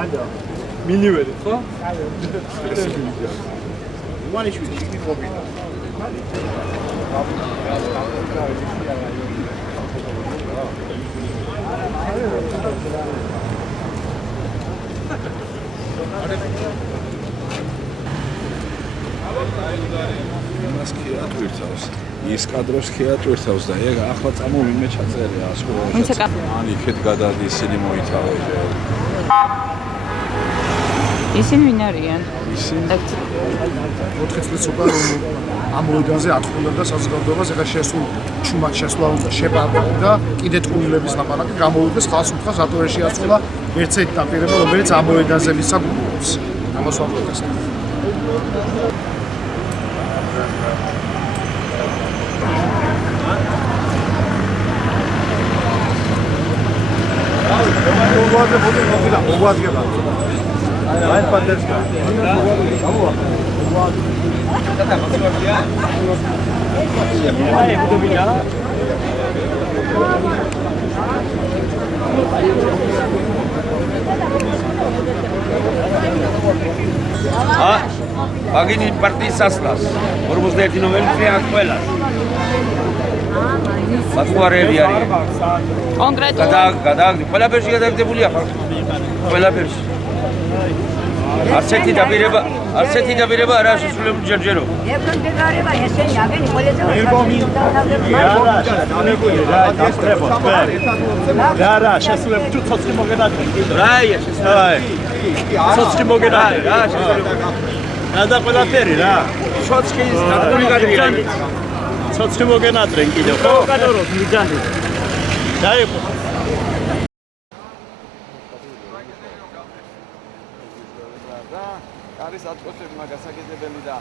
ანდა. მინივერი ხო? ივანიშვილი იქნებ მობილა. მას ხია თვითავს. ის კადრებს ხია თვითავს და ეგ ახლა წამოვინმე ჩაწერია ასკოლაში. ან იქეთ გადადი ისინი მოითავე. ისინი ვინ არიან? ისინი 4 წელს უკვე რომ ამ მოედანზე აწყვეტდა საზოგადოებას, ეხლა ჩუმად შესვლა უნდა შეპარდა და კიდე ტყუილების ლაპარაკი გამოვიდეს ხალხს უთხრას რატო ვერ შეაწყვეტა ერთ-ერთი დაპირება, რომელიც ამ მოედანზე მისაგულობს. ამას ვამბობთ ეს. მოგვადგება. აი პატერსკა. გამოვა. აი ბუდობია. აგინი პარტიის სასლას 41 ნოემბერში აქ ყველას მათყუარები არიან კონკრეტულად გადააგდები ყველაფერში გადაგდებულია ხალხი ყველაფერში არც ერთი დაპირება არაა შესრულებული ჯერჯერობით ებრუნდება ესენი აგენი ყველაზე რა შესრულებული თუ ცოცხი მოგენატრე რაია შესრულებული ცოცხი მოგენატრე რა შესრულებული და ყველაფერი რა ცოცხი დაგული გადრია ცოცხი მოგენატრენ კიდევ ხო გადავროთ მიგანი დაიყო არის აწყვეტები მაგასაკეთებელი და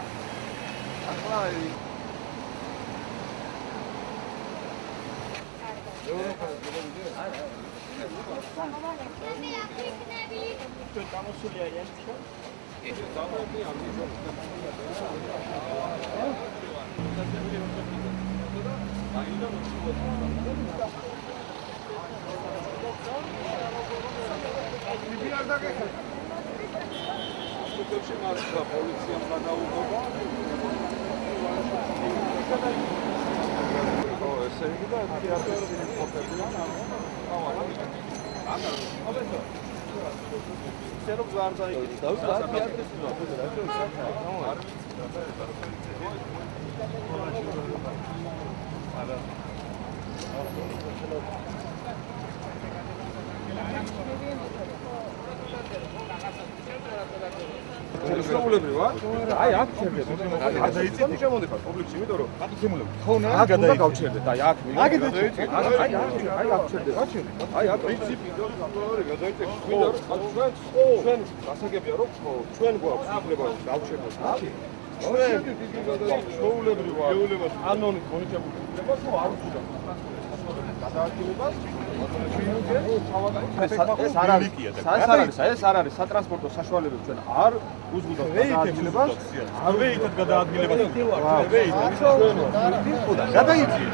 ახლა პოლიციამ გადაუღობა. ხო, ესე იგი და თეატრები მოხდებიან. სეროფ ზარდაიკი და თეატრის შეულებრივ ვარ? აი აქ ჩერდები. აქ დაიწინე შემოდიხარ პუბლიკში, იმიტომ რომ აქ შემოლებრივ. ხო, აქ უნდა გავჩერდეთ. აი აქ. აქ დაიწინე. აი აქ ჩერდები. აი აქ პრინციპი გასაკვირი გადაიწინე. მინდა რომ ჩვენ გასაგებია რომ ჩვენ გვაქვს უფლება გავჩერდეთ. ჩვენ შეულებრივ ვარ. კანონით მონიჭებული უფლება თუ არ უწევს. გადაადგილებას ეს არ არის სატრანსპორტო საშუალებები ჩვენ არ უზღუდავთ გადაადგილებას ვეითად გადაადგილებას გადაიწიეთ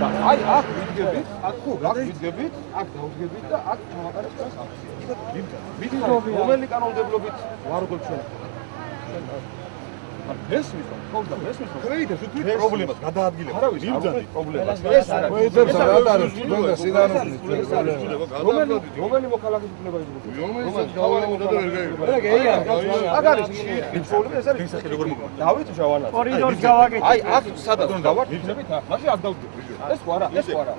და აი აქ ვიდგებით აქ ვიდგებით აქ დავდგებით და აქ ჩავატარეთ ჩვენს აქციას რომელი კანონმდებლობით ვარდობთ ჩვენ ეს მისო, ხოლმე ეს მისო. ვეითე თვით პრობლემას გადაადგილება. არავის მიბძანდი პრობლემას. ეს არის. ვეითებს რა არის? უნდა სინანულის რომელი მოქალაქის უფლება იზრდება? რომელსაც გავარემოდა და ვერ გაიგო. რა გეია? აქ არის პრობლემა, ეს არის სახე როგორ მოგვა. დავით ჟავანას. კორიდორს გავაკეთე. აი, აქ სადაც გავართ, ვიძებით აქ. მაშინ აქ დავდგეთ. ეს ხო არა, ეს ხო არა.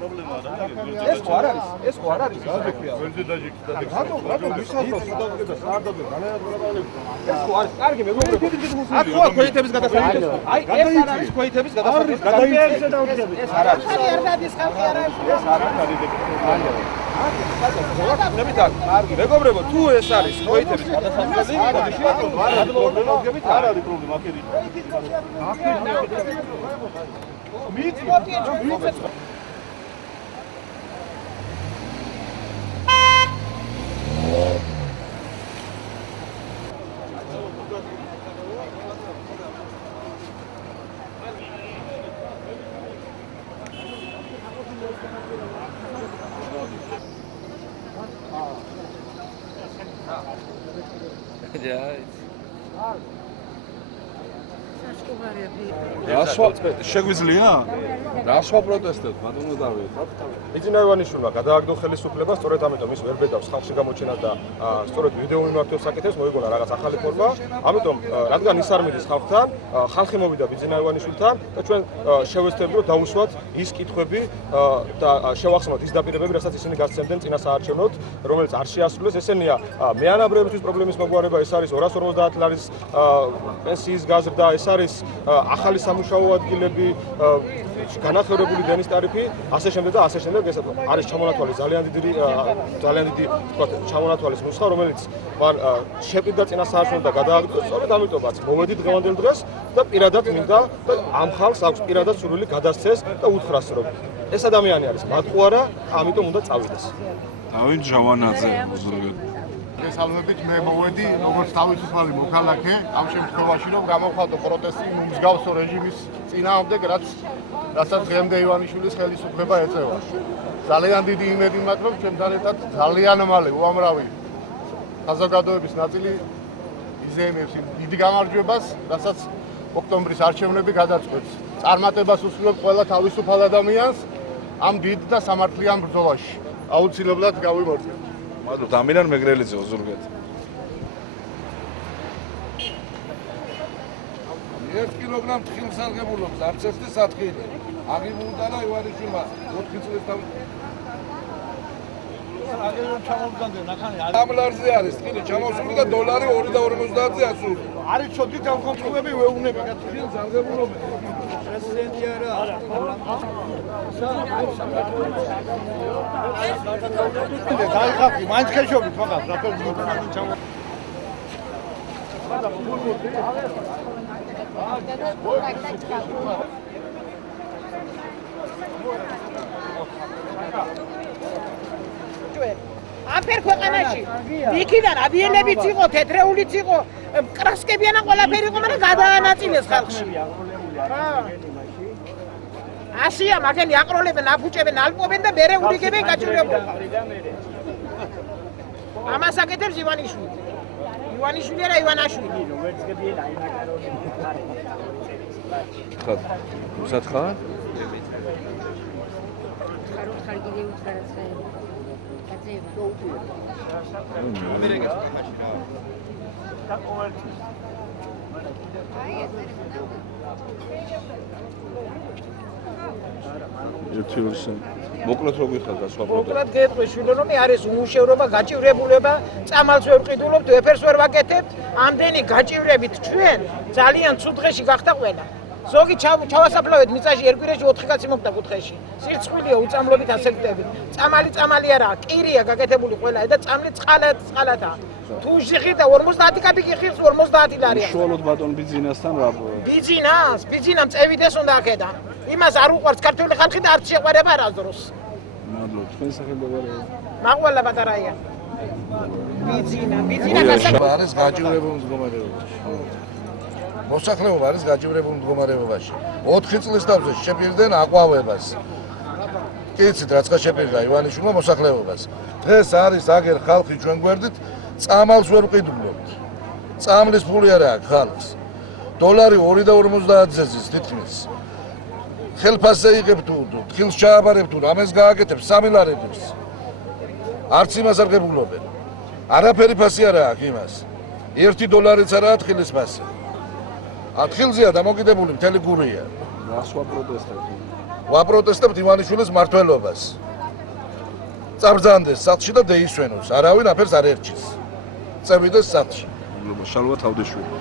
ეს ხო არ არის, ეს ხო არ არის. ვენზე დაჟიქს და რატო ვისაუბროთ სადავდგეთ და საერთოდ განაადგილებელი. ეს ხო არის. კარგი მეგობრებო. აქ ხო ქოითების გადასახადი. აი ეს არ არის ქოითების გადასახადი. გადაიწიე და უძები. ეს არ არის. არ დადის ხალხი არ არის. ეს არ არის. მეგობრებო, თუ ეს არის ქოითების გადასახადი, არ არის პრობლემა აქედით. შეგვიძლია? რასვა პროტესტებს, ბატონო დავით. ბიძინა ივანიშვილმა გადააგდო ხელისუფლება, სწორედ ამიტომ ის ვერ ბედავს ხალხში გამოჩენა და სწორედ ვიდეო მიმართვებს აკეთებს, მოიგონა რაღაც ახალი ფორმა. ამიტომ რადგან ის არ მიდის ხალხთან, ხალხი მოვიდა ბიძინა ივანიშვილთან და ჩვენ შევეცდებით რომ დავუსვათ ის კითხვები და შევახსნათ ის დაპირებები, რასაც ისინი გასცემდნენ წინა საარჩევნოდ, რომელიც არ შეასრულეს. ესენია მეანაბრეებისთვის პრობლემის მოგვარება, ეს არის 250 ლარის პენსიის გაზრდა, ეს არის ახალი სამუშაო ადგილები, განახორებული დენის ტარიფი, ასე შემდეგ და ასე შემდეგ. ეს არის ჩამონათვალის ძალიან დიდი ვთქვათ, ჩამონათვალის ნუსხა, რომელიც მან შეყიდა წინა საარჩევნოდ და გადააგდო. სწორედ ამიტომაც მოვედი დღევანდელ დღეს და პირადად მინდა და ამ ხალხს აქვს პირადად სურვილი გადასცეს და უთხრას რომ ეს ადამიანი არის მატყუარა, ამიტომ უნდა წავიდეს. დავით ჟავანაძე უზრუნველყოფ. გესალმებით, მე მოვედი როგორც თავისუფალი მოქალაქე ამ შემთხვევაში რომ გამოვხატო პროტესტი მსგავსო რეჟიმის წინააღმდეგ, რასაც დღემდე ივანიშვილის ხელისუფლება ეწევა. ძალიან დიდი იმედი მაქვს რომ ჩემთან ერთად ძალიან მალე უამრავი საზოგადოების ნაწილი იზეიმებს დიდ გამარჯვებას, რასაც ოქტომბრის არჩევნები გადაწყვეტს. წარმატებას უსურვებ ყველა თავისუფალ ადამიანს ამ დიდ და სამართლიან ბრძოლაში. აუცილებლად გავიმარჯვებთ. მადლობთ. ამირან მეგრელიძე უზურგეთ. 1 კილოგრამ თხილს აღებულობს, არც ერთი სათხილი. აღიბულდა და ივანიშვილმა 4 წლის თავი. ამ ლარზე არის თხილი ჩამოსული და დოლარი 2.50-ზე ასული. არის ცოტი დამხმარებლები ვეუბნება თხილს აღებულობენ. პრეზიდენტი არა. დაიხაფი, მაინც ხელშობით მაგას, რატომ ჩამო ამფერ ქვეყანაში იქიდან აბიელებიც იყო, თეთრეულიც იყო, კრასკებიანა ყველაფერი იყო, მაგრამ გადაანაწილეს ხალხში. ასია მაგენი აყროლებენ, აფუჭებენ, ალპობენ და მერე ურიგებენ გაჭირებულ. ამას აკეთებს ივანიშვილი. ივანიშვილი არა ივანაშვილი. რუსად ხარ? მოკლედ რო გიხარ გასვა პროტესტი. მოკლედ გეტყვი შვილო რომ არის უმუშევრობა, გაჭირებულება, წამალს ვერ ვყიდულობთ, ვეფერს ვერ ვაკეთებთ. ამდენი გაჭირებით ჩვენ ძალიან ცუდ დღეში გახდა ყველა. ზოგი ჩავასაფლავეთ მიწაში ერკვირეში 4 კაცი მოკდა კუთხეში. სირცხვილია უწამლობით ასექტებით. წამალი არა, კირია გაკეთებული ყველა და წამლი წყალათაა. თუ შეხიდა 50 კაპიკი ხილს 50 ლარია. უშუალოდ ბატონ ბიძინასთან რა? ბიძინამ წევიდეს უნდა აქედან. იმას არ უყვარს ქართული ხალხი და არც შეყვარება არასდროს. მადლობთ. თქვენ სახელმწიფო მაყვალა პატარაია. ბიძინა გასაგებია. არის გაჭირებულ მდგომარეობაში. მოსახლეობა არის გაჭირებულ მდგომარეობაში. 4 წლის თავზე შეპირდნენ აყვავებას. კი იცით რაც შეპირდა ივანიშვილმა მოსახლეობას. დღეს არის აგერ ხალხი ჩვენ გვერდით წამალს ვერ ვყიდულობთ. წამლის ფული არა აქვს ხალხს. დოლარი 2.50-ზე ზის თითქმის. ხელფასზე იღებ თუ თხილს ჩააბარებ თუ რამეს გააკეთებ 3 ლარებს. არც იმას არ ღებულობენ. არაფერი ფასი არა აქვს იმას. 1 დოლარიც არაა თხილის ფასი. თხილზეა დამოკიდებული მთელი გურია. რასვა პროტესტები? ვაპროტესტებთ ივანიშვილის მმართველობას. წაბრძანდეს სახლში და დაისვენოს. არავინ აფერს არ ერჩის. წევიდეს სახლში. შალვა თავდაშვილი.